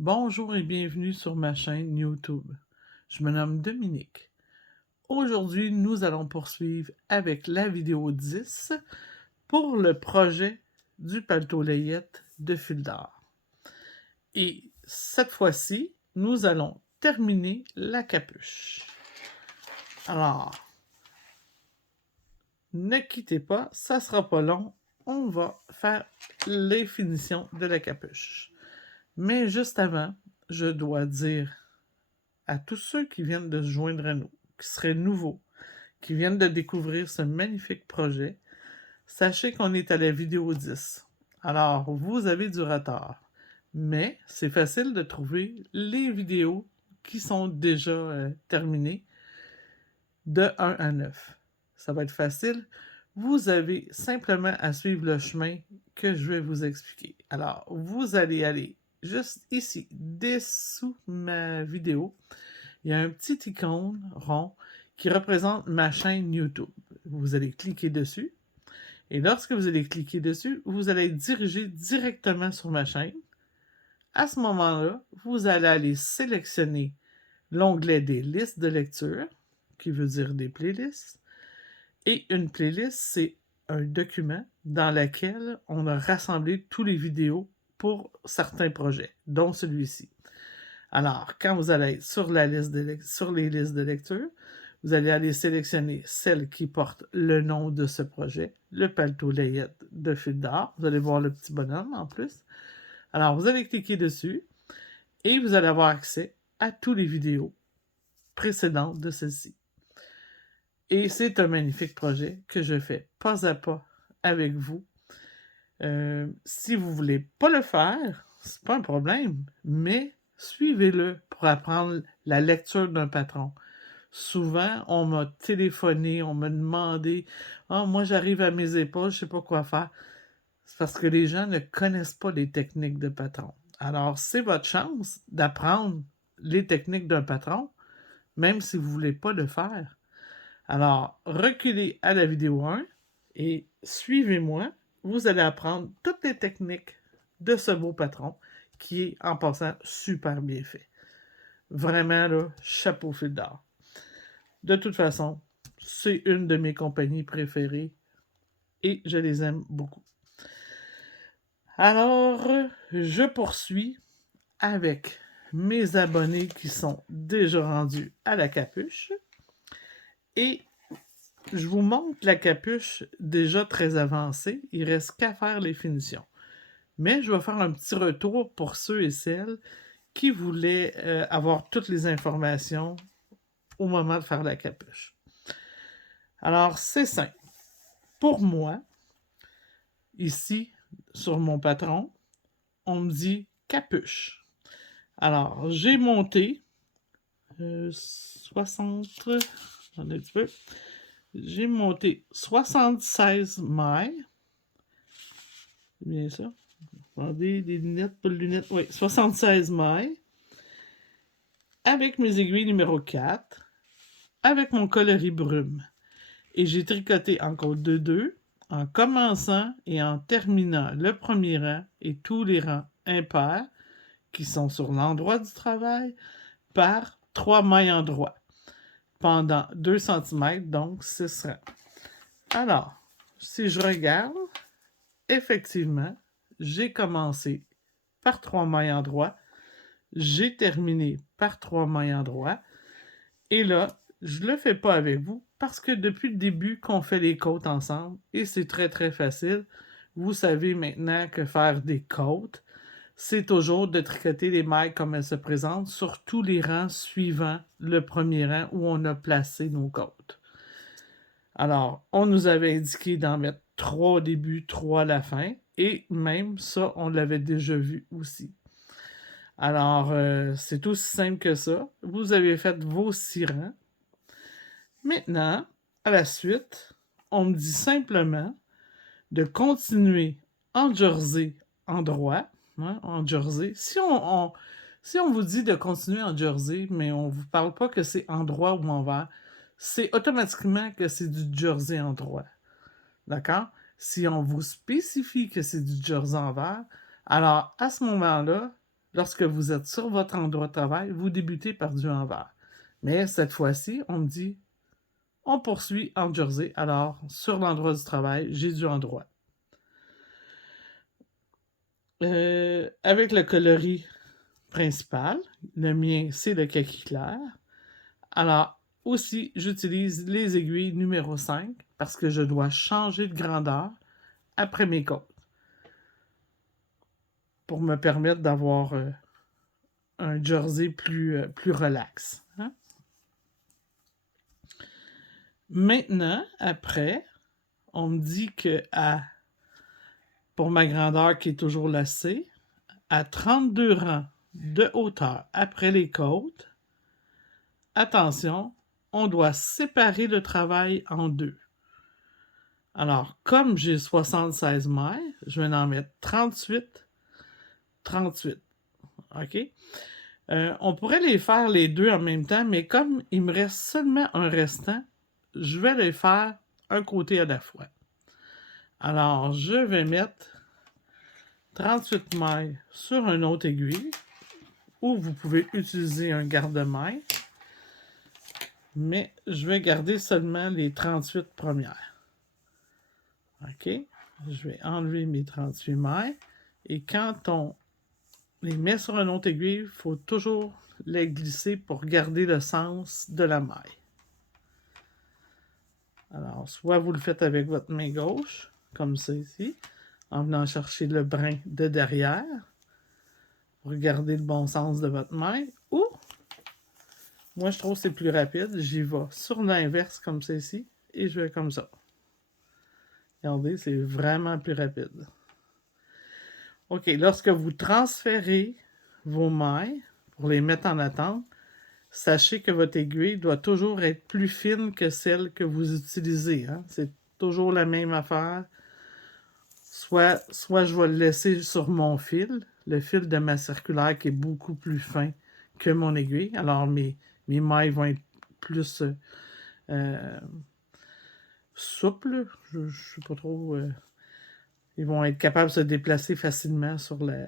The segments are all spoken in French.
Bonjour et bienvenue sur ma chaîne YouTube. Je me nomme Dominique. Aujourd'hui, nous allons poursuivre avec la vidéo 10 pour le projet du paletot layette de fil d'or. Et cette fois-ci, nous allons terminer la capuche. Alors, ne quittez pas, ça sera pas long. On va faire les finitions de la capuche. Mais juste avant, je dois dire à tous ceux qui viennent de se joindre à nous, qui seraient nouveaux, qui viennent de découvrir ce magnifique projet, sachez qu'on est à la vidéo 10. Alors, vous avez du retard. Mais c'est facile de trouver les vidéos qui sont déjà terminées de 1 à 9. Ça va être facile. Vous avez simplement à suivre le chemin que je vais vous expliquer. Alors, vous allez aller juste ici, dessous ma vidéo. Il y a un petit icône rond qui représente ma chaîne YouTube. Vous allez cliquer dessus. Et lorsque vous allez cliquer dessus, vous allez être dirigé directement sur ma chaîne. À ce moment-là, vous allez aller sélectionner l'onglet des listes de lecture, qui veut dire des playlists. Et une playlist, c'est un document dans lequel on a rassemblé tous les vidéos pour certains projets, dont celui-ci. Alors, quand vous allez être sur les listes de lecture, vous allez aller sélectionner celle qui porte le nom de ce projet, le paletot layette de fil d'or. Vous allez voir le petit bonhomme en plus. Alors, vous allez cliquer dessus et vous allez avoir accès à toutes les vidéos précédentes de celle-ci. Et c'est un magnifique projet que je fais pas à pas avec vous. Si vous ne voulez pas le faire, c'est pas un problème, mais suivez-le pour apprendre la lecture d'un patron. Souvent, on m'a téléphoné, on m'a demandé « moi j'arrive à mes épaules, je ne sais pas quoi faire. » C'est parce que les gens ne connaissent pas les techniques de patron. Alors, c'est votre chance d'apprendre les techniques d'un patron, même si vous ne voulez pas le faire. Alors, reculez à la vidéo 1 et suivez-moi. Vous allez apprendre toutes les techniques de ce beau patron qui est, en passant, super bien fait. Vraiment, là, chapeau fil d'or. De toute façon, c'est une de mes compagnies préférées et je les aime beaucoup. Alors, je poursuis avec mes abonnés qui sont déjà rendus à la capuche et je vous montre la capuche déjà très avancée. Il reste qu'à faire les finitions. Mais je vais faire un petit retour pour ceux et celles qui voulaient avoir toutes les informations au moment de faire la capuche. Alors, c'est simple. Pour moi, ici, sur mon patron, on me dit capuche. Alors, j'ai monté 60... Attendez un petit peu. J'ai monté 76 mailles. C'est bien ça? Attendez, des lunettes, pas de lunettes. Oui, 76 mailles. Avec mes aiguilles numéro 4. Avec mon coloris brume. Et j'ai tricoté en côte de 2 en commençant et en terminant le premier rang et tous les rangs impairs qui sont sur l'endroit du travail par 3 mailles endroit pendant 2 cm, donc 6 rangs. Alors, si je regarde, effectivement, j'ai commencé par 3 mailles endroit, j'ai terminé par 3 mailles endroit, et là, je ne le fais pas avec vous parce que depuis le début qu'on fait les côtes ensemble, et c'est très très facile, vous savez maintenant que faire des côtes, c'est toujours de tricoter les mailles comme elles se présentent sur tous les rangs suivant le premier rang où on a placé nos côtes. Alors, on nous avait indiqué d'en mettre 3 au début, 3 à la fin, et même ça, on l'avait déjà vu aussi. Alors, c'est aussi simple que ça. Vous avez fait vos 6 rangs. Maintenant, à la suite, on me dit simplement de continuer en jersey en droit, hein, en jersey. Si on vous dit de continuer en jersey, mais on ne vous parle pas que c'est en droit ou envers, c'est automatiquement que c'est du jersey en droit. D'accord? Si on vous spécifie que c'est du jersey envers, alors à ce moment-là, lorsque vous êtes sur votre endroit de travail, vous débutez par du envers. Mais cette fois-ci, on me dit, on poursuit en jersey. Alors, sur l'endroit du travail, j'ai du endroit. Avec le coloris principal, le mien, c'est le kaki clair. Alors, aussi, j'utilise les aiguilles numéro 5 parce que je dois changer de grandeur après mes côtes pour me permettre d'avoir un jersey plus relax. Hein? Maintenant, après, on me dit que pour ma grandeur qui est toujours la C, à 32 rangs de hauteur après les côtes, attention, on doit séparer le travail en deux. Alors, comme j'ai 76 mailles, je vais en mettre 38, 38. OK? On pourrait les faire les deux en même temps, mais comme il me reste seulement un restant, je vais les faire un côté à la fois. Alors, je vais mettre 38 mailles sur une autre aiguille, ou vous pouvez utiliser un garde-mailles, mais je vais garder seulement les 38 premières. OK? Je vais enlever mes 38 mailles, et quand on les met sur une autre aiguille, il faut toujours les glisser pour garder le sens de la maille. Alors, soit vous le faites avec votre main gauche, comme ça ici, en venant chercher le brin de derrière, pour garder le bon sens de votre maille, ou, moi je trouve que c'est plus rapide, j'y vais sur l'inverse comme ça ici, et je vais comme ça. Regardez, c'est vraiment plus rapide. OK, lorsque vous transférez vos mailles pour les mettre en attente, sachez que votre aiguille doit toujours être plus fine que celle que vous utilisez. Hein? C'est toujours la même affaire. Soit je vais le laisser sur mon fil, le fil de ma circulaire qui est beaucoup plus fin que mon aiguille. Alors mes mailles vont être plus souples. Je ne sais pas trop. Ils vont être capables de se déplacer facilement sur la...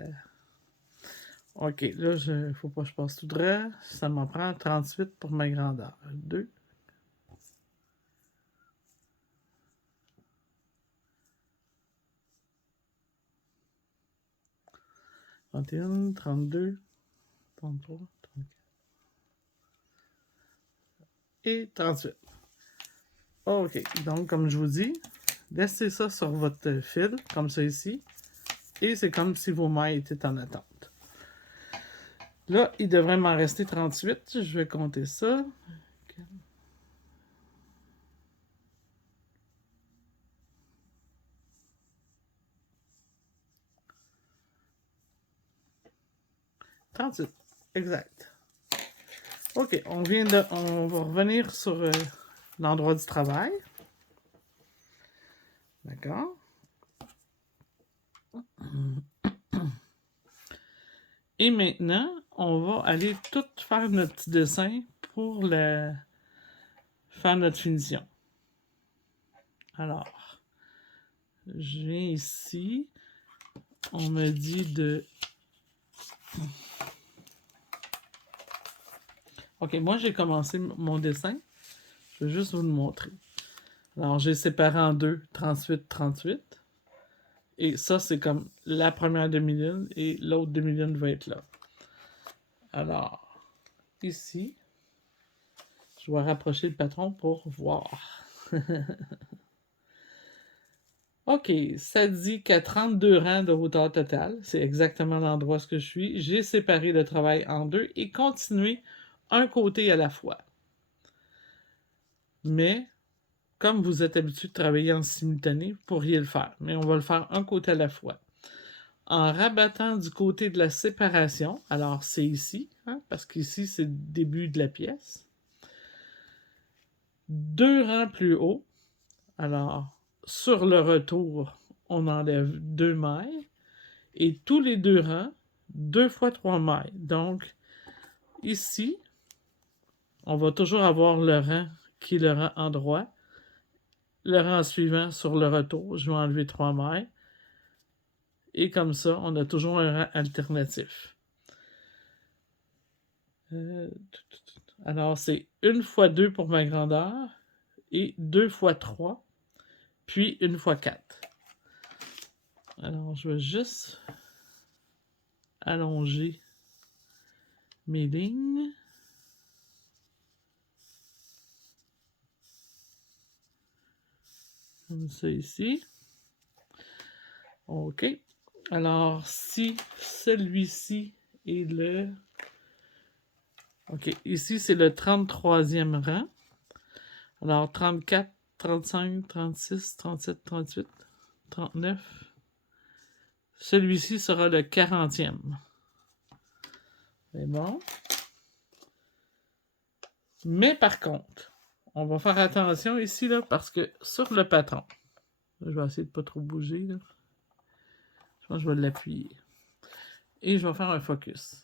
OK, là, il ne faut pas que je passe tout droit. Ça m'en prend 38 pour ma grandeur. 2. « 31, 32, 33, 34 et 38. OK, donc comme je vous dis, laissez ça sur votre fil, comme ça ici, et c'est comme si vos mailles étaient en attente. Là, il devrait m'en rester 38. Je vais compter ça. 38, exact. OK, on va revenir sur l'endroit du travail. D'accord? Et maintenant, on va aller tout faire notre petit dessin pour faire notre finition. Alors, je viens ici. On me dit de... OK, moi, j'ai commencé mon dessin. Je vais juste vous le montrer. Alors, j'ai séparé en deux, 38, 38. Et ça, c'est comme la première demi-lune et l'autre demi-lune va être là. Alors, ici, je vais rapprocher le patron pour voir. OK, ça dit qu'à 32 rangs de hauteur totale, c'est exactement l'endroit où je suis, j'ai séparé le travail en deux et continué un côté à la fois. Mais, comme vous êtes habitué de travailler en simultané, vous pourriez le faire. Mais on va le faire un côté à la fois. En rabattant du côté de la séparation, alors c'est ici, hein, parce qu'ici c'est le début de la pièce. 2 rangs plus haut, alors sur le retour, on enlève 2 mailles, et tous les 2 rangs, 2 fois 3 mailles. Donc, ici, on va toujours avoir le rang qui est le rang endroit. Le rang suivant, sur le retour, je vais enlever 3 mailles. Et comme ça, on a toujours un rang alternatif. Alors, c'est 1 fois 2 pour ma grandeur et 2 fois 3, puis 1 fois 4. Alors, je vais juste allonger mes lignes. Comme ça ici. OK. Alors, si celui-ci est le... OK, ici, c'est le 33e rang. Alors, 34, 35, 36, 37, 38, 39. Celui-ci sera le 40e. C'est bon. Mais par contre, on va faire attention ici, là, parce que sur le patron, je vais essayer de ne pas trop bouger, là. Je pense que je vais l'appuyer. Et je vais faire un focus.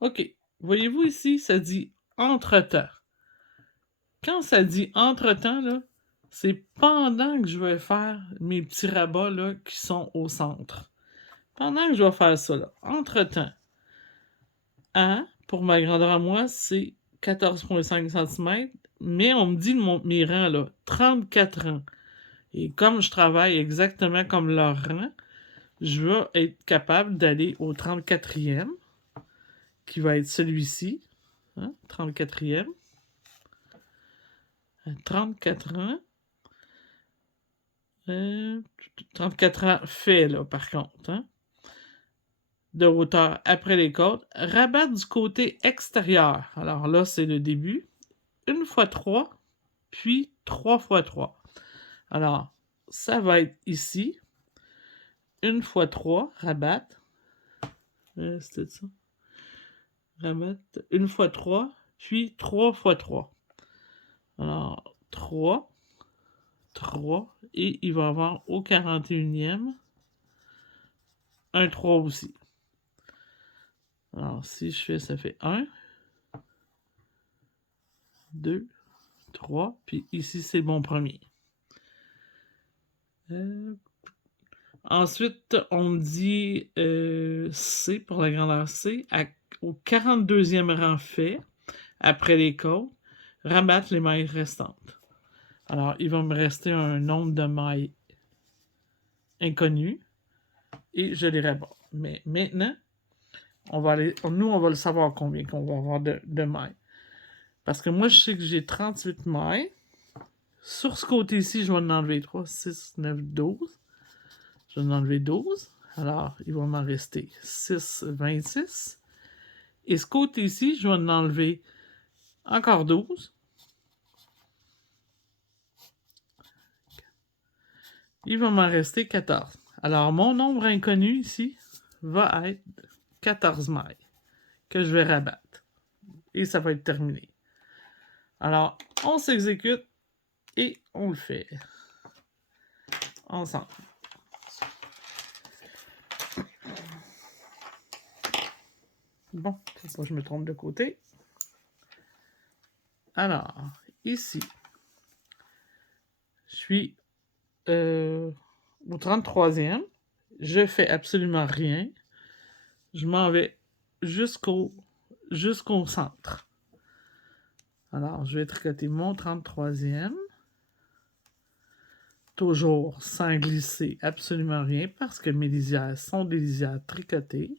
OK. Voyez-vous ici, ça dit « entre-temps ». Quand ça dit « entre-temps », là, c'est pendant que je vais faire mes petits rabats là, qui sont au centre. Pendant que je vais faire ça, là, entre-temps, A, pour ma grandeur à moi, c'est 14,5 cm, mais on me dit mes rangs, là, 34 rangs. Et comme je travaille exactement comme leur rang, je vais être capable d'aller au 34e, qui va être celui-ci, hein, 34e. 34 ans. 34 ans fait, là, par contre. Hein? De hauteur après les côtes. Rabattre du côté extérieur. Alors là, c'est le début. 1 fois 3, puis 3 fois 3. Alors, ça va être ici. 1 fois 3, rabattre. C'était ça. Rabattre. 1 fois 3, puis 3 fois 3. Alors, 3, 3, et il va avoir au 41e un 3 aussi. Alors, si je fais, ça fait 1, 2, 3, puis ici, c'est mon premier. Ensuite, on me dit C pour la grandeur C, au 42e rang fait, après les côtes, rabattre les mailles restantes. Alors, il va me rester un nombre de mailles inconnu, et je les rabats. Mais maintenant, on va le savoir combien qu'on va avoir de mailles. Parce que moi, je sais que j'ai 38 mailles. Sur ce côté-ci, je vais en enlever 3, 6, 9, 12. Je vais en enlever 12. Alors, il va m'en rester 6, 26. Et ce côté-ci, je vais en enlever encore 12. Il va m'en rester 14. Alors, mon nombre inconnu ici va être 14 mailles que je vais rabattre. Et ça va être terminé. Alors, on s'exécute et on le fait ensemble. Bon, faut pas que je me trompe de côté. Alors, ici, je suis au 33e. Je fais absolument rien. Je m'en vais jusqu'au centre. Alors, je vais tricoter mon 33e. Toujours sans glisser absolument rien parce que mes lisières sont des lisières tricotées.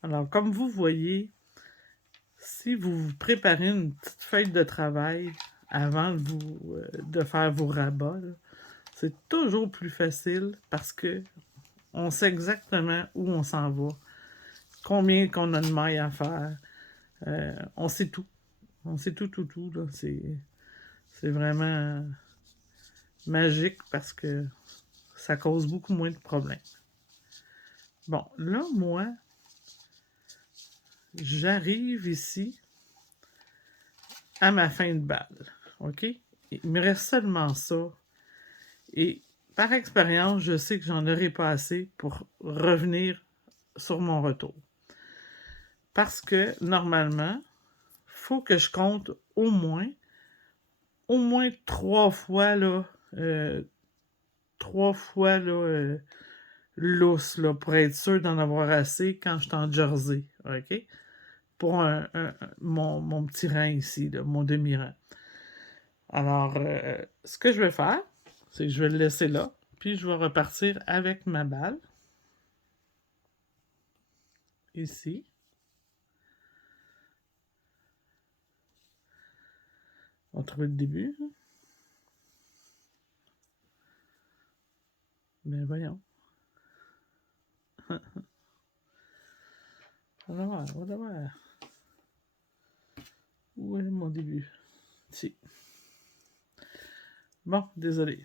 Alors, comme vous voyez, si vous vous préparez une petite feuille de travail avant de faire vos rabats, c'est toujours plus facile parce que on sait exactement où on s'en va, combien qu'on a de mailles à faire. On sait tout. On sait tout. Là. C'est vraiment magique parce que ça cause beaucoup moins de problèmes. Bon, là, moi, j'arrive ici à ma fin de balle. OK? Il me reste seulement ça. Et par expérience, je sais que j'en aurai pas assez pour revenir sur mon retour. Parce que, normalement, faut que je compte au moins 3 fois, là, 3 fois, là, lousse, là, pour être sûr d'en avoir assez quand je suis en Jersey, OK? Pour mon petit rang ici, là, mon demi-rang. Alors, ce que je vais faire, c'est que je vais le laisser là, puis je vais repartir avec ma balle, ici. On va trouver le début. Mais voyons. On va voir, on va voir. Où est mon début? Ici. Bon, désolé.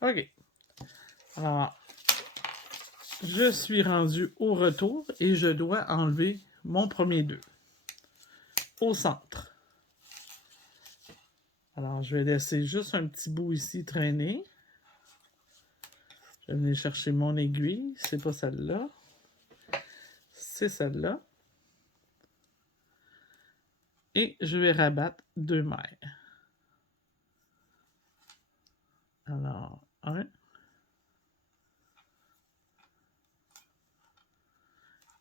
OK. Alors, je suis rendu au retour et je dois enlever mon premier 2 au centre. Alors, je vais laisser juste un petit bout ici traîner. Je vais venir chercher mon aiguille. C'est pas celle-là. C'est celle-là. Et je vais rabattre 2 mailles. Alors, 1.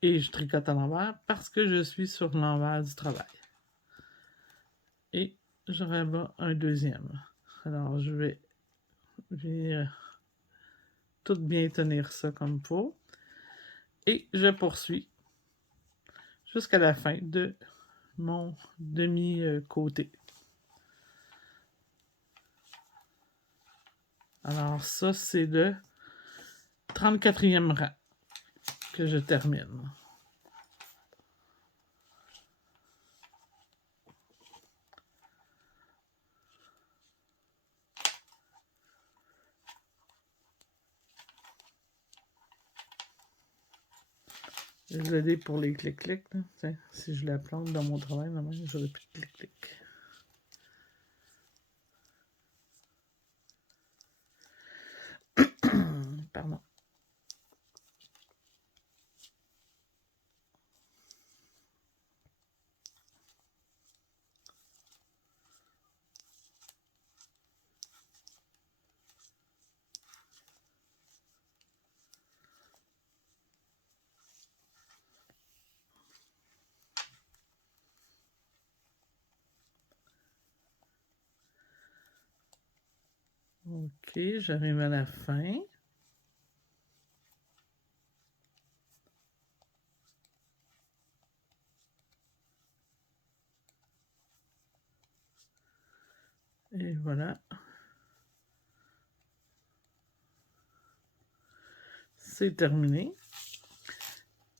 Et je tricote à l'envers parce que je suis sur l'envers du travail. Et je rabats un deuxième. Alors, je vais venir tout bien tenir ça comme il faut. Et je poursuis jusqu'à la fin de mon demi-côté. Alors ça, c'est le 34e rang que je termine. Désolé pour les clics-clics. Si je la plante dans mon travail, j'aurais plus de clics-clics. Pardon. OK, j'arrive à la fin. Et voilà. C'est terminé.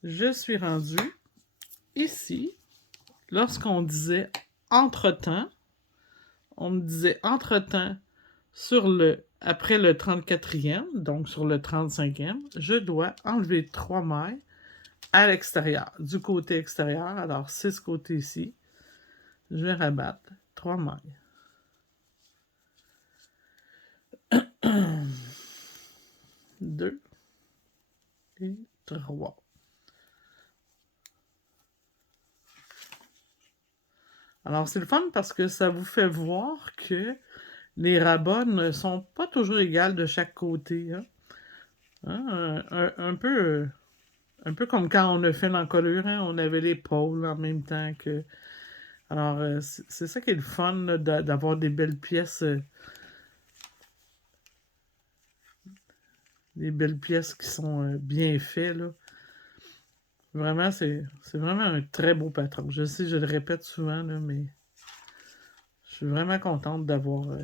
Je suis rendu ici. Lorsqu'on disait entre-temps, on me disait entre-temps après le 34e, donc sur le 35e, je dois enlever 3 mailles à l'extérieur, du côté extérieur. Alors, 6 côtés ici. Je vais rabattre 3 mailles. 2 et 3. Alors, c'est le fun parce que ça vous fait voir que les rabats ne sont pas toujours égales de chaque côté. Hein? Un peu comme quand on a fait l'encolure, hein? On avait les pôles en même temps que... Alors, c'est ça qui est le fun, d'avoir des belles pièces. Des belles pièces qui sont bien faites, là. Vraiment, c'est vraiment un très beau patron. Je sais, je le répète souvent, là, mais je suis vraiment contente d'avoir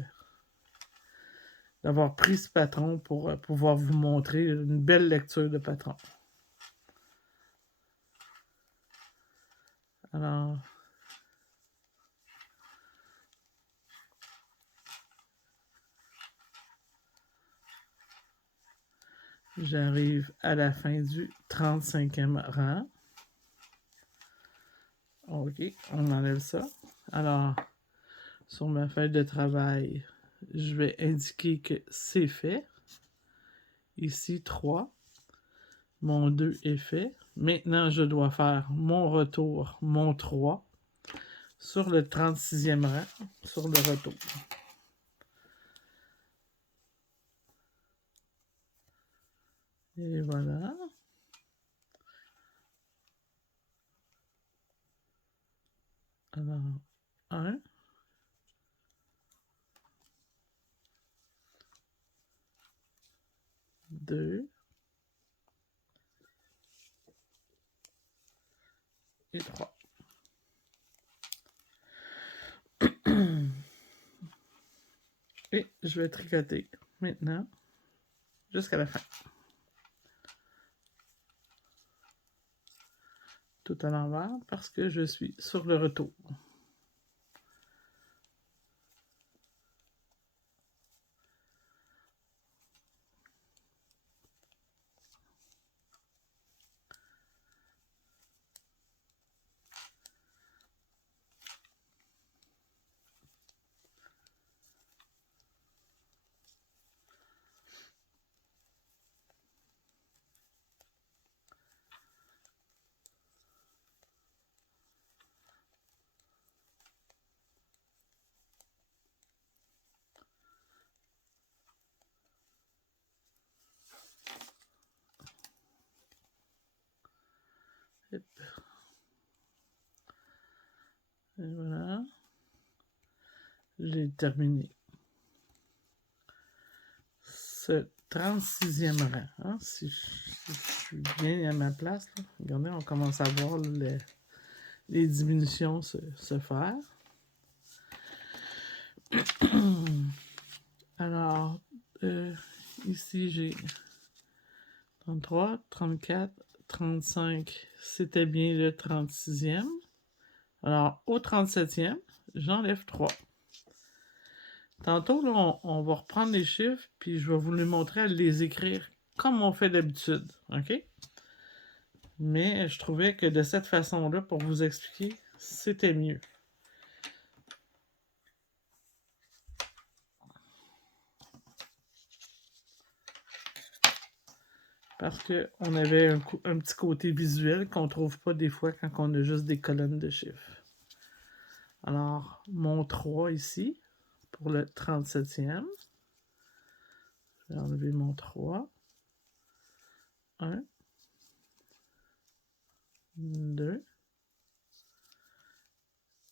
pris ce patron pour pouvoir vous montrer une belle lecture de patron. Alors, J'arrive à la fin du 35e rang. OK, on enlève ça. Alors, sur ma feuille de travail, je vais indiquer que c'est fait. Ici, 3. Mon 2 est fait. Maintenant, je dois faire mon retour, mon 3, sur le 36e rang, sur le retour. Et voilà. Alors, 1, 2 et 3. Et je vais tricoter maintenant jusqu'à la fin. Tout à l'envers parce que je suis sur le retour. Et voilà. J'ai terminé ce 36e rang. Hein? Si je suis bien à ma place, là. Regardez, on commence à voir les diminutions se faire. Alors, ici, j'ai 33, 34, 35. C'était bien le 36e. Alors, au 37e, j'enlève 3. Tantôt, là, on va reprendre les chiffres, puis je vais vous les montrer à les écrire comme on fait d'habitude. OK? Mais je trouvais que de cette façon-là, pour vous expliquer, c'était mieux. Parce qu'on avait un petit côté visuel qu'on ne trouve pas des fois quand on a juste des colonnes de chiffres. Alors, mon 3 ici, pour le 37e. Je vais enlever mon 3. 1, 2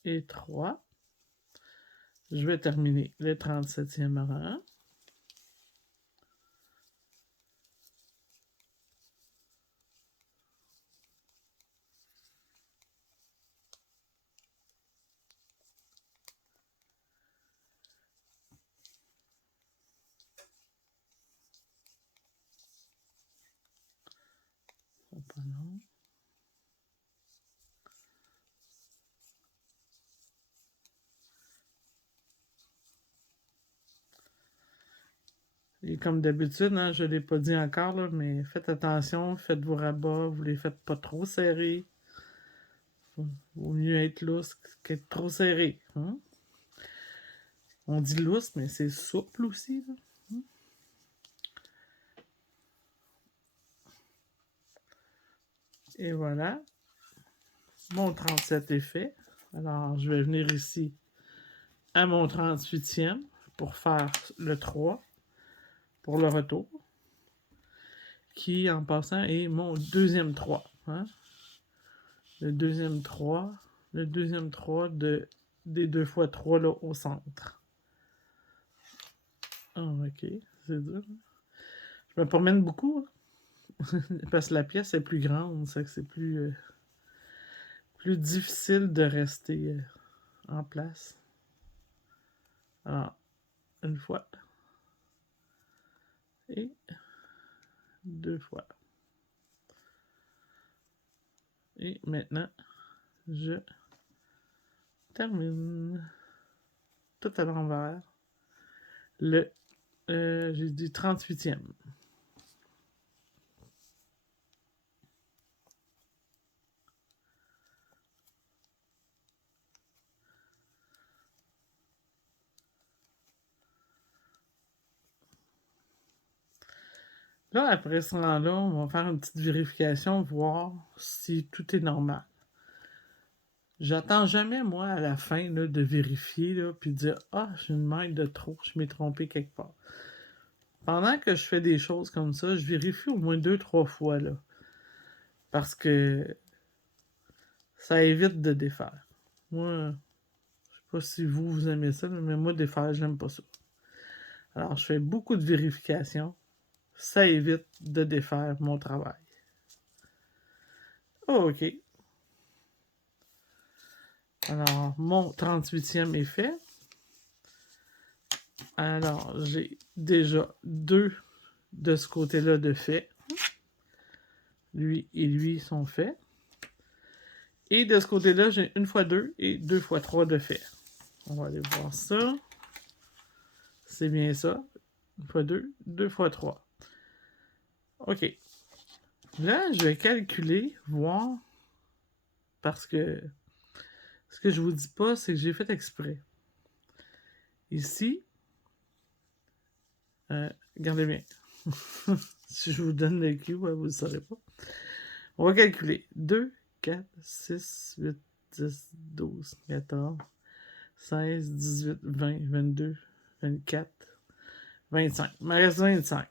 et 3. Je vais terminer le 37e rang. Pas long. Et comme d'habitude, hein, je ne l'ai pas dit encore, là, mais faites attention, faites vos rabats, vous ne les faites pas trop serrés. Vaut mieux être lousse qu'être trop serré. Hein? On dit lousse, mais c'est souple aussi. Là. Et voilà. Mon 37 est fait. Alors, je vais venir ici à mon 38e pour faire le 3 pour le retour. Qui, en passant, est mon deuxième 3. Hein? Le deuxième 3 des 2 fois 3 là, au centre. Ah, ok, c'est dur. Je me promène beaucoup, hein? Parce que la pièce est plus grande, c'est que c'est plus difficile de rester en place. Alors, une fois. Et 2 fois. Et maintenant, je termine tout à l'envers. J'ai dit 38e. Là, après ce temps-là, on va faire une petite vérification, voir si tout est normal. J'attends jamais, moi, à la fin, là, de vérifier, là, puis de dire « Ah, j'ai une maille de trop, je m'ai trompé quelque part. » Pendant que je fais des choses comme ça, je vérifie au moins 2-3 fois, là. Parce que ça évite de défaire. Moi, je sais pas si vous aimez ça, mais moi, défaire, j'aime pas ça. Alors, je fais beaucoup de vérifications. Ça évite de défaire mon travail. OK. Alors, mon 38e est fait. Alors, j'ai déjà 2 de ce côté-là de fait. Lui et lui sont faits. Et de ce côté-là, j'ai 1 fois 2 et 2 fois 3 de fait. On va aller voir ça. C'est bien ça. 1 fois 2, 2 fois 3. OK. Là, je vais calculer, voir, parce que ce que je vous dis pas, c'est que j'ai fait exprès. Ici, regardez bien. Si je vous donne le Q, vous ne le saurez pas. On va calculer. 2, 4, 6, 8, 10, 12, 14, 16, 18, 20, 22, 24, 25. Il m'en reste 25.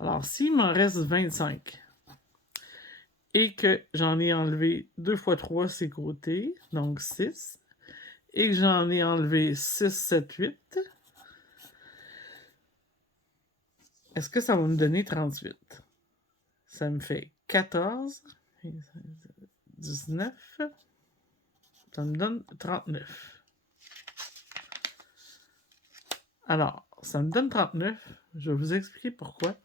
Alors, s'il m'en reste 25 et que j'en ai enlevé 2 fois 3 ces côtés, donc 6, et que j'en ai enlevé 6, 7, 8, est-ce que ça va me donner 38? Ça me fait 14, 19, ça me donne 39. Alors, ça me donne 39. Je vais vous expliquer pourquoi.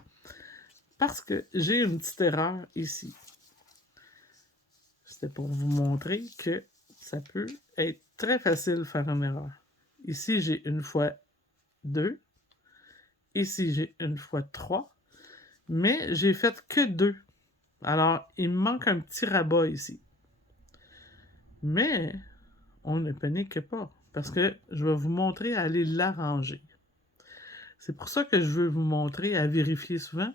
Parce que j'ai une petite erreur ici. C'était pour vous montrer que ça peut être très facile de faire une erreur. Ici, j'ai 1 fois 2. Ici, j'ai 1 fois 3. Mais j'ai fait que 2. Alors, il me manque un petit rabat ici. Mais on ne panique pas. Parce que je vais vous montrer à aller l'arranger. C'est pour ça que je veux vous montrer à vérifier souvent.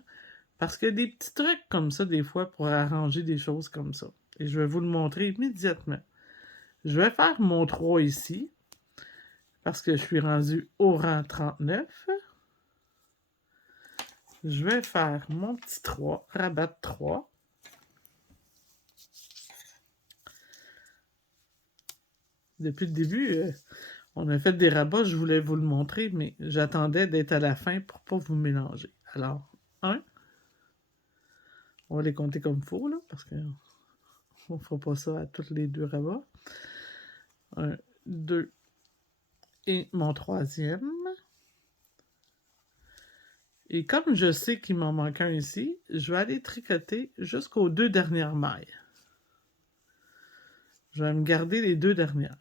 Parce qu'il y a des petits trucs comme ça, des fois, pour arranger des choses comme ça. Et je vais vous le montrer immédiatement. Je vais faire mon 3 ici. Parce que je suis rendu au rang 39. Je vais faire mon petit 3, rabattre 3. Depuis le début, on a fait des rabats, je voulais vous le montrer, mais j'attendais d'être à la fin pour ne pas vous mélanger. Alors, 1. On va les compter comme il faut, là, parce qu'on ne fera pas ça à tous les 2 rabats. 1, 2 et mon 3e. Et comme je sais qu'il m'en manque un ici, je vais aller tricoter jusqu'aux 2 dernières mailles. Je vais me garder les 2 dernières.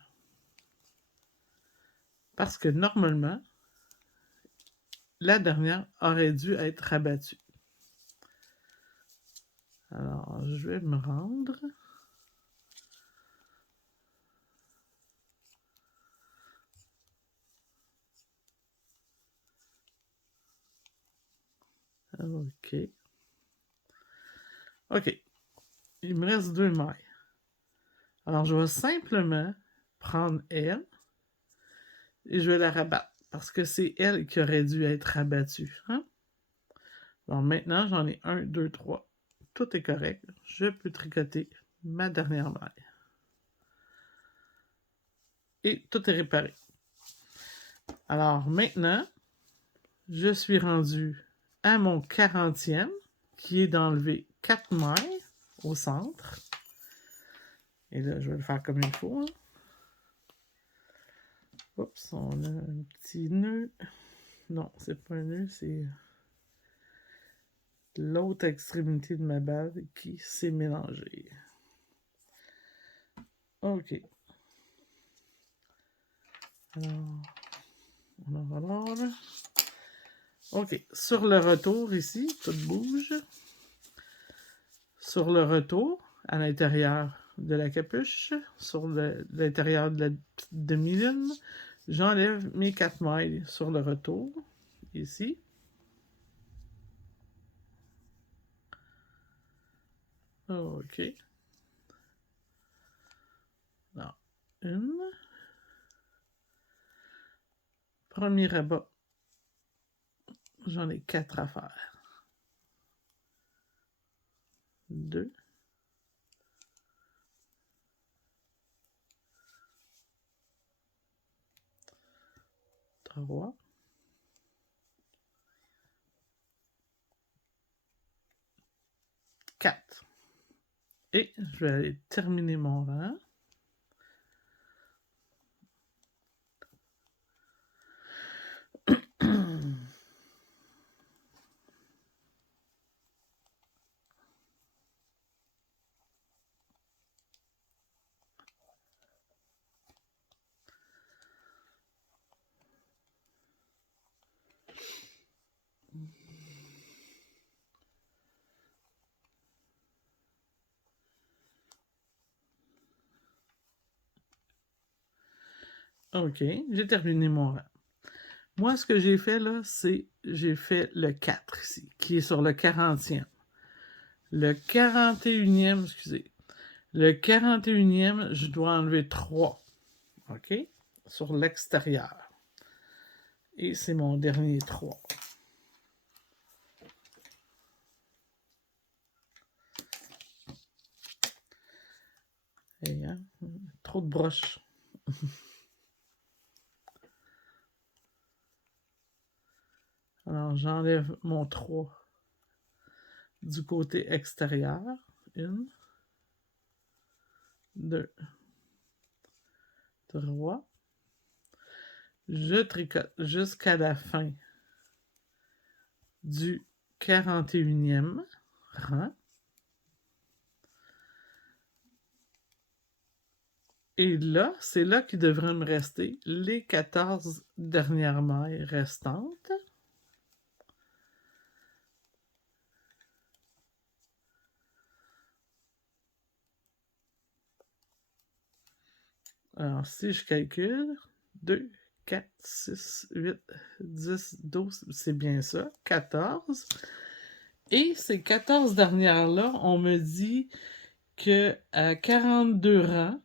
Parce que normalement, la dernière aurait dû être rabattue. Alors, je vais me rendre. OK. OK. Il me reste 2 mailles. Alors, je vais simplement prendre elle et je vais la rabattre parce que c'est elle qui aurait dû être rabattue. Hein? Alors, maintenant, j'en ai 1, 2, 3. Tout est correct. Je peux tricoter ma dernière maille. Et tout est réparé. Alors, maintenant, je suis rendu à mon 40e qui est d'enlever 4 mailles au centre. Et là, je vais le faire comme il faut. Hein. Oups, on a un petit nœud. Non, c'est pas un nœud, c'est l'autre extrémité de ma balle qui s'est mélangée. OK. Alors. OK. Sur le retour ici, tout bouge. Sur le retour, à l'intérieur de la capuche, sur l'intérieur de la petite demi-lune, j'enlève mes 4 mailles sur le retour, ici. OK. Alors, une. Premier rabat. J'en ai 4 à faire. 2. 3. 4. Et je vais aller terminer mon rang. OK, j'ai terminé mon rang. Moi, ce que j'ai fait là, c'est j'ai fait le 4 ici, qui est sur le 40e. Le 41e, excusez. Le 41e, je dois enlever 3. OK? Sur l'extérieur. Et c'est mon dernier 3. Et, hein, trop de broches. Alors, j'enlève mon 3 du côté extérieur. 1, 2, 3. Je tricote jusqu'à la fin du 41e rang. Et là, c'est là qu'il devrait me rester les 14 dernières mailles restantes. Alors, si je calcule, 2, 4, 6, 8, 10, 12, c'est bien ça, 14. Et ces 14 dernières-là, on me dit qu'à 42 rangs,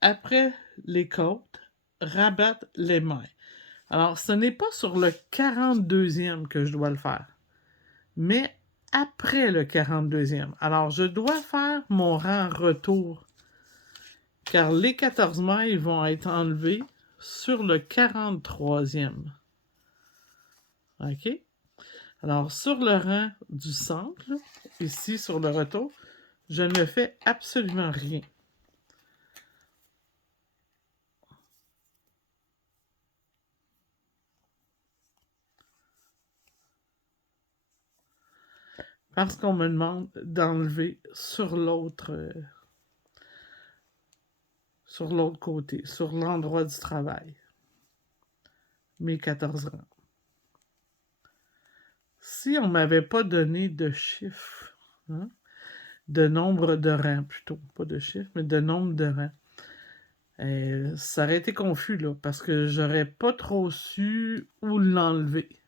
après les côtes, rabattre les mains. Alors, ce n'est pas sur le 42e que je dois le faire, mais après le 42e. Alors, je dois faire mon rang retour, car les 14 mailles vont être enlevées sur le 43e. OK? Alors, sur le rang du centre, ici sur le retour, je ne fais absolument rien. Parce qu'on me demande d'enlever sur l'autre côté, sur l'endroit du travail, mes 14 rangs. Si on ne m'avait pas donné de chiffre, hein, de nombre de rangs plutôt, pas de chiffre, mais de nombre de rangs, ça aurait été confus, là, parce que j'aurais pas trop su où l'enlever.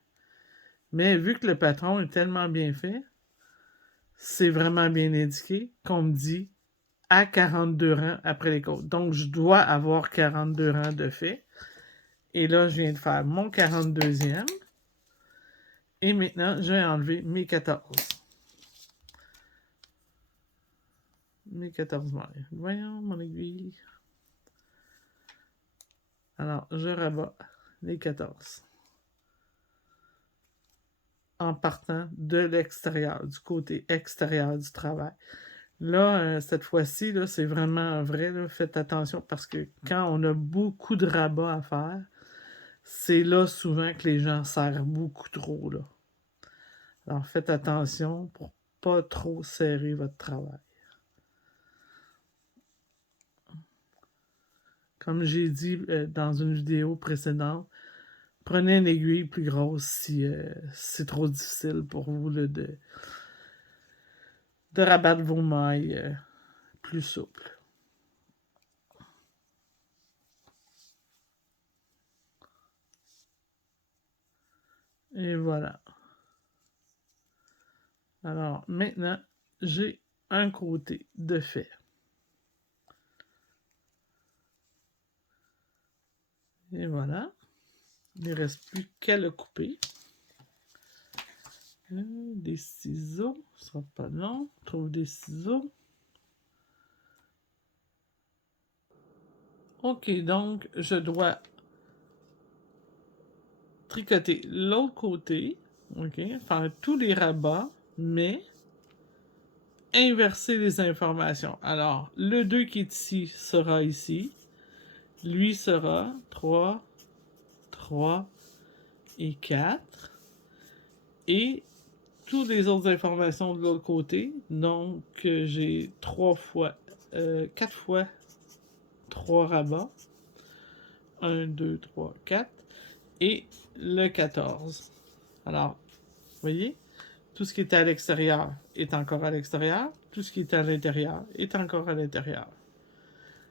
Mais vu que le patron est tellement bien fait, c'est vraiment bien indiqué qu'on me dit à 42 rangs après les côtes. Donc, je dois avoir 42 rangs de fait. Et là, je viens de faire mon 42e. Et maintenant, je vais enlever mes 14. Mes 14 mailles. Voyons mon aiguille. Alors, je rabats les 14. En partant de l'extérieur, du côté extérieur du travail. Là, cette fois-ci, là, c'est vraiment vrai. Là, faites attention parce que quand on a beaucoup de rabats à faire, c'est là souvent que les gens serrent beaucoup trop. Là. Alors, faites attention pour pas trop serrer votre travail. Comme j'ai dit dans une vidéo précédente, prenez une aiguille plus grosse si c'est trop difficile pour vous là, de rabattre vos mailles plus souples. Et voilà. Alors, maintenant, j'ai un côté de fait. Et voilà. Il ne reste plus qu'à le couper. Des ciseaux, ce sera pas long. Trouve des ciseaux. Ok, donc je dois tricoter l'autre côté. Ok, faire tous les rabats, mais inverser les informations. Alors, le 2 qui est ici sera ici. Lui sera 3, 3 et 4. Et toutes les autres informations de l'autre côté. Donc, j'ai 4 fois 3 rabats. 1, 2, 3, 4. Et le 14. Alors, vous voyez, tout ce qui est à l'extérieur est encore à l'extérieur. Tout ce qui est à l'intérieur est encore à l'intérieur.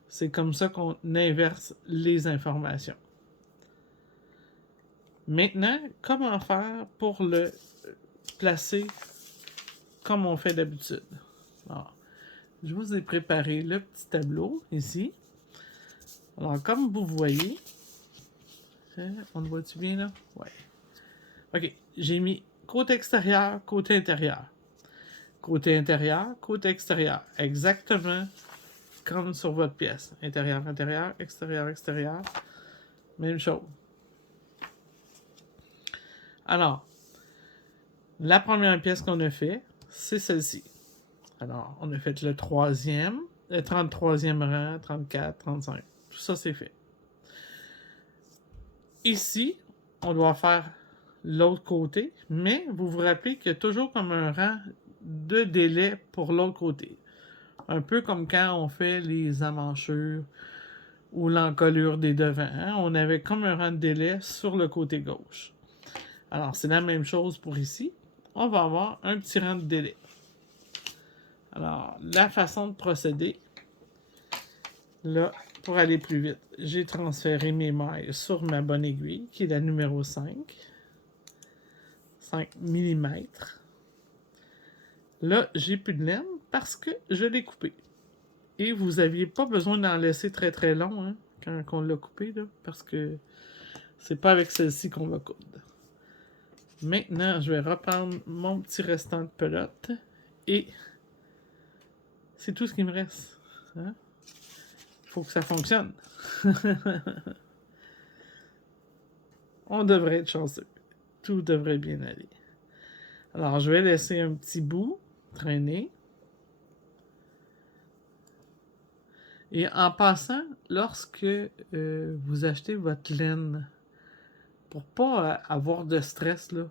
C'est comme ça qu'on inverse les informations. Maintenant, comment faire pour le placer comme on fait d'habitude? Alors, je vous ai préparé le petit tableau ici. Alors, comme vous voyez, on le voit-tu bien là? Ouais. OK, j'ai mis côté extérieur, côté intérieur. Côté intérieur, côté extérieur. Exactement comme sur votre pièce. Intérieur, intérieur, extérieur, extérieur. Même chose. Alors, la première pièce qu'on a fait, c'est celle-ci. Alors, on a fait le 33e rang, 34, 35. Tout ça, c'est fait. Ici, on doit faire l'autre côté, mais vous vous rappelez qu'il y a toujours comme un rang de délai pour l'autre côté. Un peu comme quand on fait les emmanchures ou l'encolure des devants. Hein? On avait comme un rang de délai sur le côté gauche. Alors, c'est la même chose pour ici. On va avoir un petit rang de délai. Alors, la façon de procéder, là, pour aller plus vite, j'ai transféré mes mailles sur ma bonne aiguille, qui est la numéro 5. 5 mm. Là, j'ai plus de laine parce que je l'ai coupé. Et vous n'aviez pas besoin d'en laisser très très long hein, quand on l'a coupé, là, parce que c'est pas avec celle-ci qu'on va coudre. Maintenant, je vais reprendre mon petit restant de pelote et c'est tout ce qui me reste. Hein? Il faut que ça fonctionne. On devrait être chanceux. Tout devrait bien aller. Alors, je vais laisser un petit bout traîner. Et en passant, lorsque vous achetez votre laine, pour pas avoir de stress, là,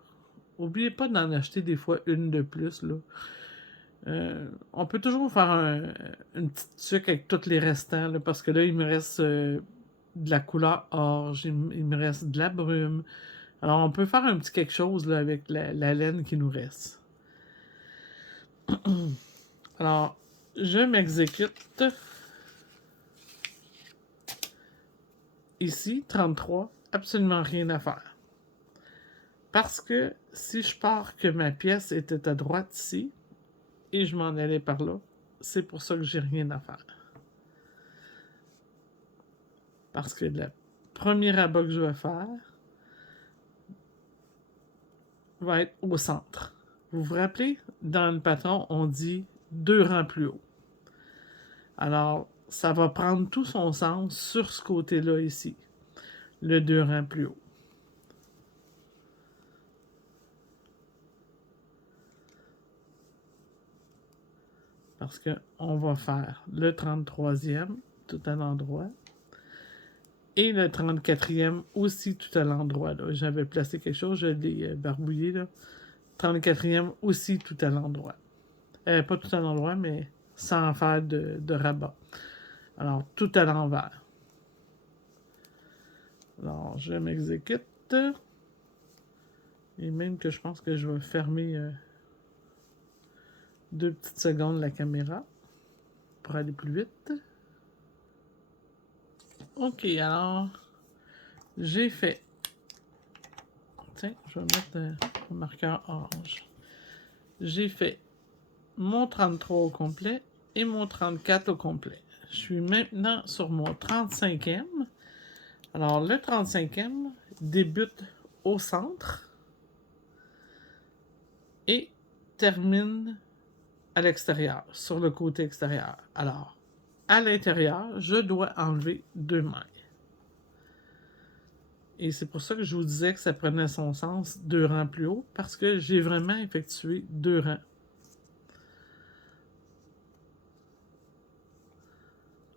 n'oubliez pas d'en acheter des fois une de plus. Là. On peut toujours faire une petite tuque avec tous les restants, là, parce que là, il me reste de la couleur orge, il me reste de la brume. Alors, on peut faire un petit quelque chose là, avec la laine qui nous reste. Alors, je m'exécute. Ici, 33, absolument rien à faire. Parce que si je pars que ma pièce était à droite ici, et je m'en allais par là, c'est pour ça que j'ai rien à faire. Parce que le premier rabat que je vais faire va être au centre. Vous vous rappelez, dans le patron, on dit 2 rangs plus haut. Alors, ça va prendre tout son sens sur ce côté-là ici. Le 2 rangs plus haut. Parce qu'on va faire le 33e tout à l'endroit. Et le 34e aussi tout à l'endroit. J'avais placé quelque chose, je l'ai barbouillé. Là. 34e aussi tout à l'endroit. Pas tout à l'endroit, mais sans faire de rabat. Alors, tout à l'envers. Alors, je m'exécute. Et même que je pense que je vais fermer 2 petites secondes la caméra pour aller plus vite. Ok, alors, j'ai fait. Tiens, je vais mettre le marqueur orange. J'ai fait mon 33 au complet et mon 34 au complet. Je suis maintenant sur mon 35e. Alors, le 35e débute au centre et termine à l'extérieur, sur le côté extérieur. Alors, à l'intérieur, je dois enlever 2 mailles. Et c'est pour ça que je vous disais que ça prenait son sens 2 rangs plus haut, parce que j'ai vraiment effectué 2 rangs.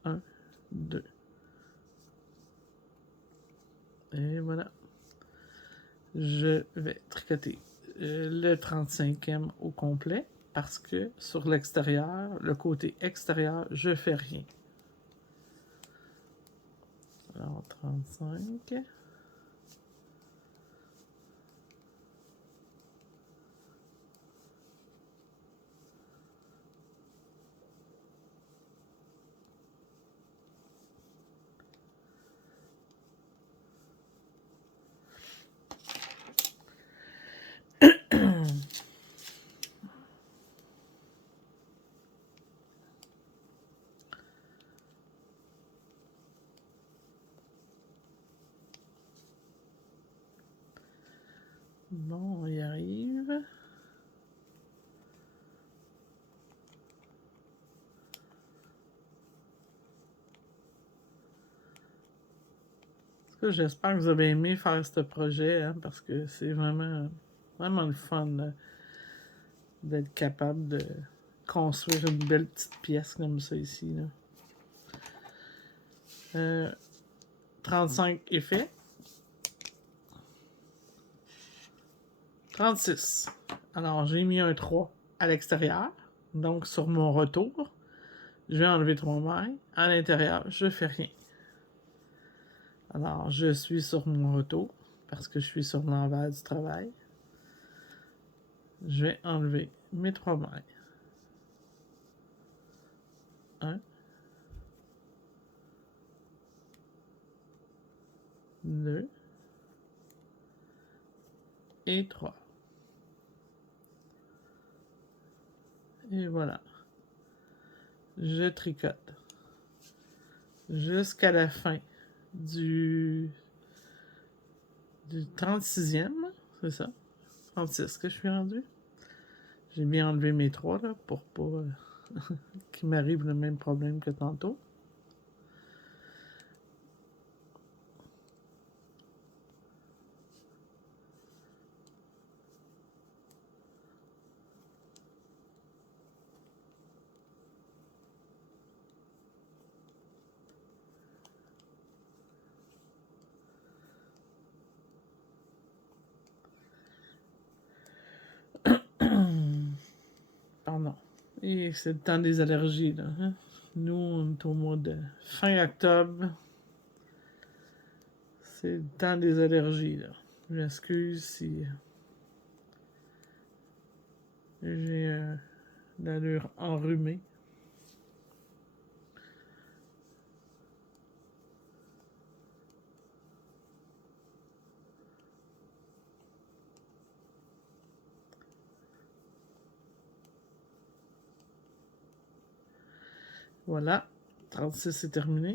1, 2. Et voilà. Je vais tricoter le 35e au complet, parce que sur l'extérieur, le côté extérieur, je fais rien. Alors, 35. Bon, on y arrive. J'espère que vous avez aimé faire ce projet, hein, parce que c'est vraiment, vraiment le fun d'être capable de construire une belle petite pièce comme ça ici. Là. 35 est fait. 36. Alors, j'ai mis un 3 à l'extérieur. Donc, sur mon retour, je vais enlever 3 mailles. À l'intérieur, je fais rien. Alors, je suis sur mon retour, parce que je suis sur l'envers du travail. Je vais enlever mes 3 mailles. 1, 2 et 3. Et voilà. Je tricote jusqu'à la fin du 36e, c'est ça? 36 que je suis rendu. J'ai bien enlevé mes 3 là, pour pas qu'il m'arrive le même problème que tantôt. Pardon. Et c'est le temps des allergies, là. Hein? Nous, on est au mois de fin octobre. C'est le temps des allergies, là. Je m'excuse si j'ai l'allure enrhumée. Voilà. 36 est terminé.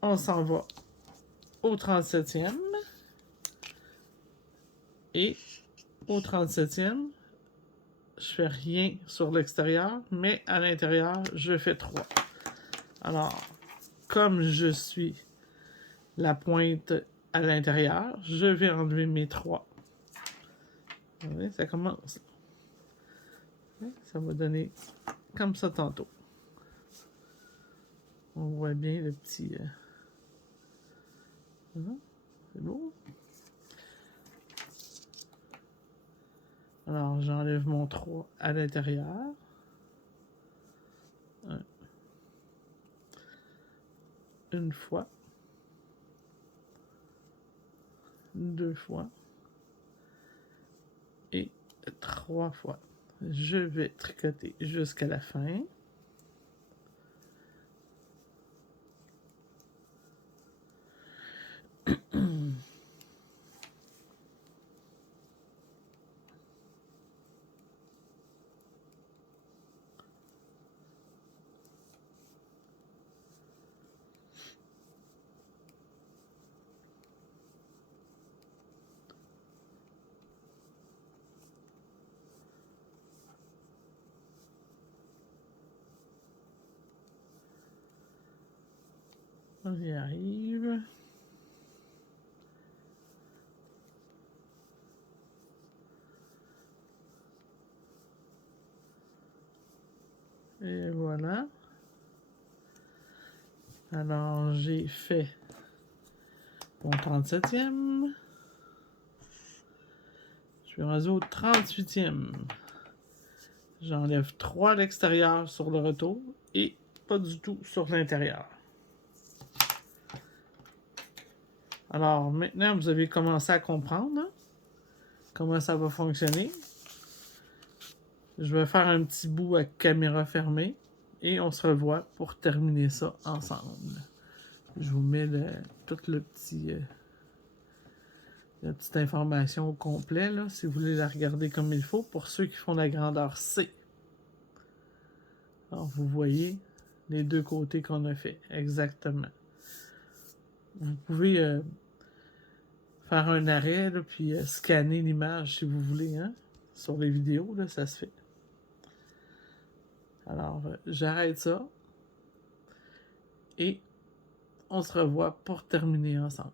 On s'en va au 37e. Et au 37e, je fais rien sur l'extérieur, mais à l'intérieur, je fais 3. Alors, comme je suis la pointe à l'intérieur, je vais enlever mes 3. Vous voyez, ça commence. Ça va donner comme ça tantôt. On voit bien le petit... C'est beau. Alors, j'enlève mon 3 à l'intérieur. Une fois. 2 fois. Et 3 fois. Je vais tricoter jusqu'à la fin. On y arrive. Et voilà. Alors, j'ai fait mon 37e. Je suis rendu au 38e. J'enlève 3 à l'extérieur sur le retour et pas du tout sur l'intérieur. Alors, maintenant, vous avez commencé à comprendre comment ça va fonctionner. Je vais faire un petit bout à caméra fermée et on se revoit pour terminer ça ensemble. Je vous mets tout la petite information au complet, là, si vous voulez la regarder comme il faut, pour ceux qui font la grandeur C. Alors, vous voyez les deux côtés qu'on a fait, exactement. Vous pouvez faire un arrêt, là, puis scanner l'image si vous voulez, hein? Sur les vidéos, là, ça se fait. Alors, j'arrête ça. Et on se revoit pour terminer ensemble.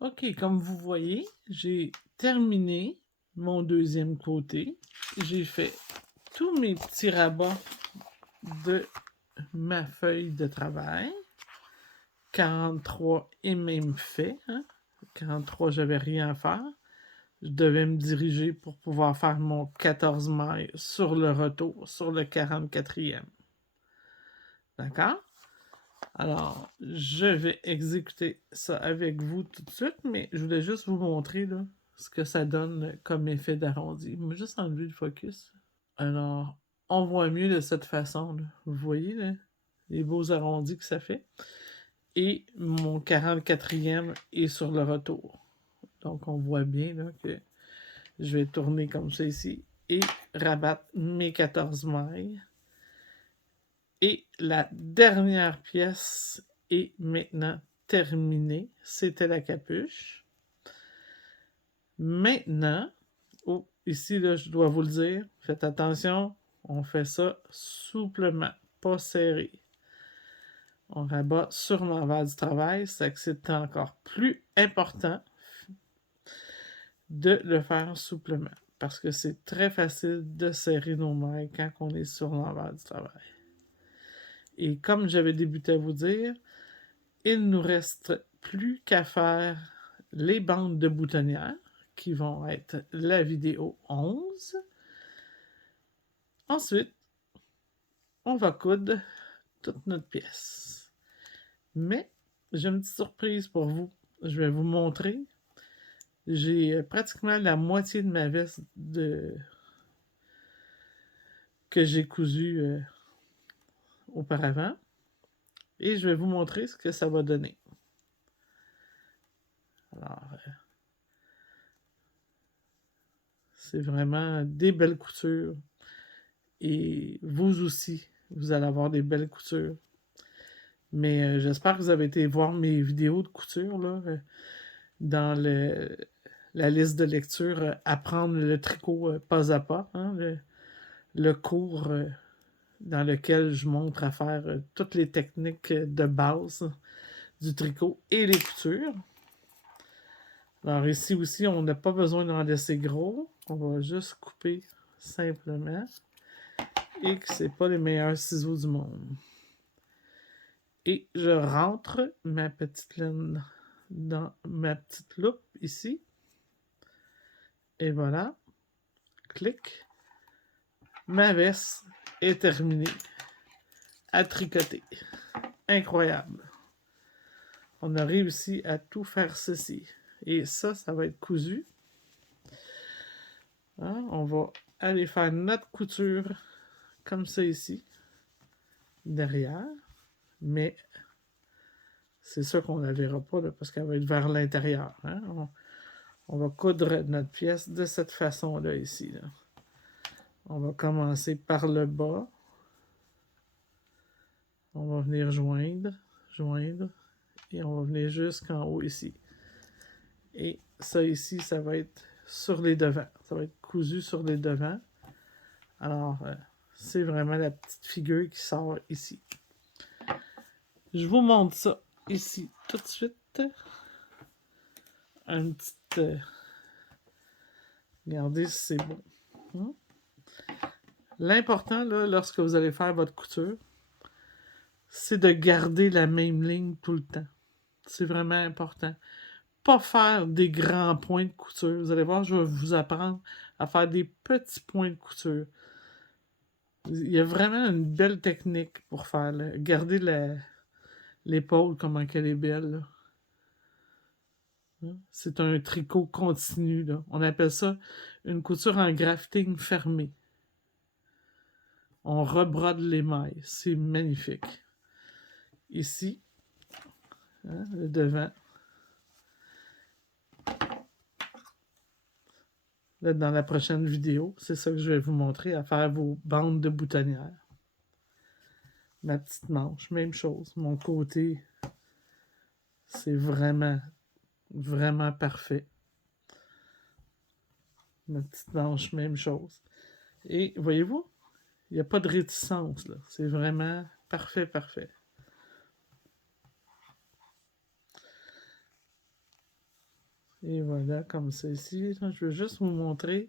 OK, comme vous voyez, j'ai terminé mon deuxième côté. J'ai fait tous mes petits rabats de ma feuille de travail. 43 est même fait. Hein? 43, j'avais rien à faire. Je devais me diriger pour pouvoir faire mon 14 mailles sur le retour, sur le 44e. D'accord? Alors, je vais exécuter ça avec vous tout de suite, mais je voulais juste vous montrer là, ce que ça donne comme effet d'arrondi. Je vais juste enlever le focus. Alors, on voit mieux de cette façon. Là. Vous voyez là, les beaux arrondis que ça fait. Et mon 44e est sur le retour. Donc, on voit bien là, que je vais tourner comme ça ici et rabattre mes 14 mailles. Et la dernière pièce est maintenant terminée. C'était la capuche. Maintenant, ici, là, je dois vous le dire, faites attention, on fait ça souplement, pas serré. On rabat sur l'envers du travail, c'est que c'est encore plus important de le faire souplement. Parce que c'est très facile de serrer nos mailles quand on est sur l'envers du travail. Et comme j'avais débuté à vous dire, il nous reste plus qu'à faire les bandes de boutonnières qui vont être la vidéo 11. Ensuite, on va coudre toute notre pièce. Mais j'ai une petite surprise pour vous. Je vais vous montrer. J'ai pratiquement la moitié de ma veste que j'ai cousue auparavant. Et je vais vous montrer ce que ça va donner. Alors, c'est vraiment des belles coutures. Et vous aussi, vous allez avoir des belles coutures. Mais j'espère que vous avez été voir mes vidéos de couture là, dans la liste de lecture Apprendre le tricot pas à pas. Hein, le cours dans lequel je montre à faire toutes les techniques de base du tricot et les coutures. Alors ici aussi, on n'a pas besoin d'en laisser gros. On va juste couper simplement. Et que c'est pas les meilleurs ciseaux du monde. Et je rentre ma petite laine dans ma petite loupe ici. Et voilà. Clic. Ma veste est terminée à tricoter. Incroyable. On a réussi à tout faire ceci. Et ça va être cousu. Hein? On va aller faire notre couture comme ça ici. Derrière. Mais c'est sûr qu'on ne la verra pas là, parce qu'elle va être vers l'intérieur. Hein? On va coudre notre pièce de cette façon-là ici. Là. On va commencer par le bas. On va venir joindre, et on va venir jusqu'en haut ici. Et ça ici, ça va être sur les devants. Ça va être cousu sur les devants. Alors, c'est vraiment la petite figure qui sort ici. Je vous montre ça ici tout de suite. Un petit... regardez si c'est beau. L'important, là, lorsque vous allez faire votre couture, c'est de garder la même ligne tout le temps. C'est vraiment important. Pas faire des grands points de couture. Vous allez voir, je vais vous apprendre à faire des petits points de couture. Il y a vraiment une belle technique pour faire. Là. Garder l'épaule comment qu'elle est belle. Là. C'est un tricot continu. Là. On appelle ça une couture en grafting fermé. On rebrode les mailles. C'est magnifique. Ici, hein, le devant. Là, dans la prochaine vidéo, c'est ça que je vais vous montrer, à faire vos bandes de boutonnières. Ma petite manche, même chose. Mon côté, c'est vraiment, vraiment parfait. Ma petite manche, même chose. Et voyez-vous, il n'y a pas de réticence, là. C'est vraiment parfait, parfait. Et voilà, comme ça ici. Je veux juste vous montrer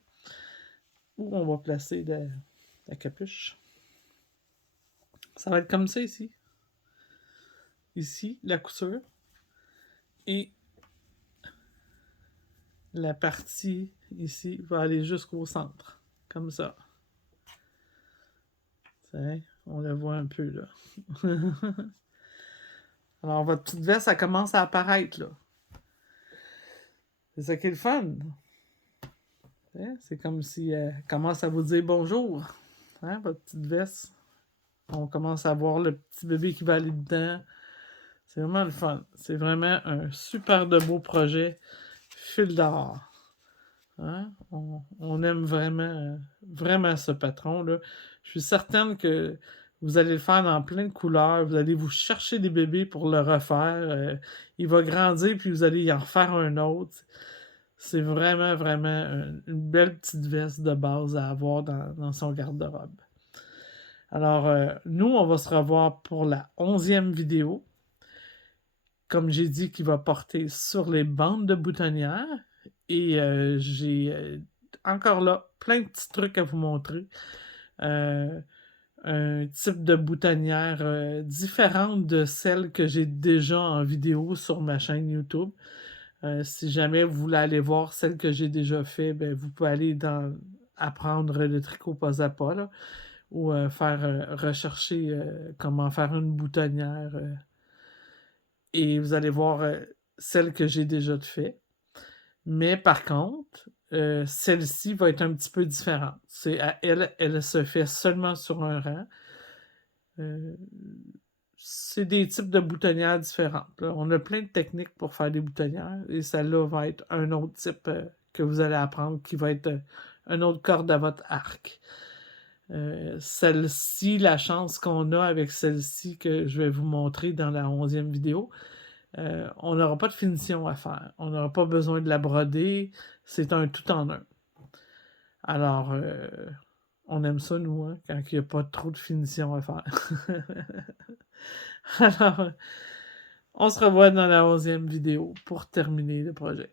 où on va placer la capuche. Ça va être comme ça ici. Ici, la couture. Et la partie ici va aller jusqu'au centre. Comme ça. T'sais, on la voit un peu là. Alors, votre petite veste, ça commence à apparaître là. C'est ça qui est le fun. C'est comme si elle commence à vous dire bonjour. Hein, votre petite veste. On commence à voir le petit bébé qui va aller dedans. C'est vraiment le fun. C'est vraiment un super de beau projet. Fil d'or. Hein? On aime vraiment, vraiment ce patron-là. Je suis certaine que vous allez le faire dans plein de couleurs. Vous allez vous chercher des bébés pour le refaire. Il va grandir, puis vous allez y en refaire un autre. C'est vraiment, vraiment une belle petite veste de base à avoir dans son garde-robe. Alors, nous, on va se revoir pour la 11e vidéo. Comme j'ai dit, qui va porter sur les bandes de boutonnières. Et j'ai encore là plein de petits trucs à vous montrer. Un type de boutonnière différente de celle que j'ai déjà en vidéo sur ma chaîne YouTube. Si jamais vous voulez aller voir celle que j'ai déjà fait, ben, vous pouvez aller apprendre le tricot pas à pas là, ou rechercher comment faire une boutonnière. Et vous allez voir celle que j'ai déjà fait. Mais par contre, celle-ci va être un petit peu différente. Elle se fait seulement sur un rang. C'est des types de boutonnières différentes. Là. On a plein de techniques pour faire des boutonnières et celle-là va être un autre type que vous allez apprendre qui va être une autre corde à votre arc. Celle-ci, la chance qu'on a avec celle-ci que je vais vous montrer dans la 11e vidéo, on n'aura pas de finition à faire. On n'aura pas besoin de la broder. C'est un tout en un. Alors, on aime ça, nous, hein, quand il n'y a pas trop de finition à faire. Alors, on se revoit dans la 11e vidéo pour terminer le projet.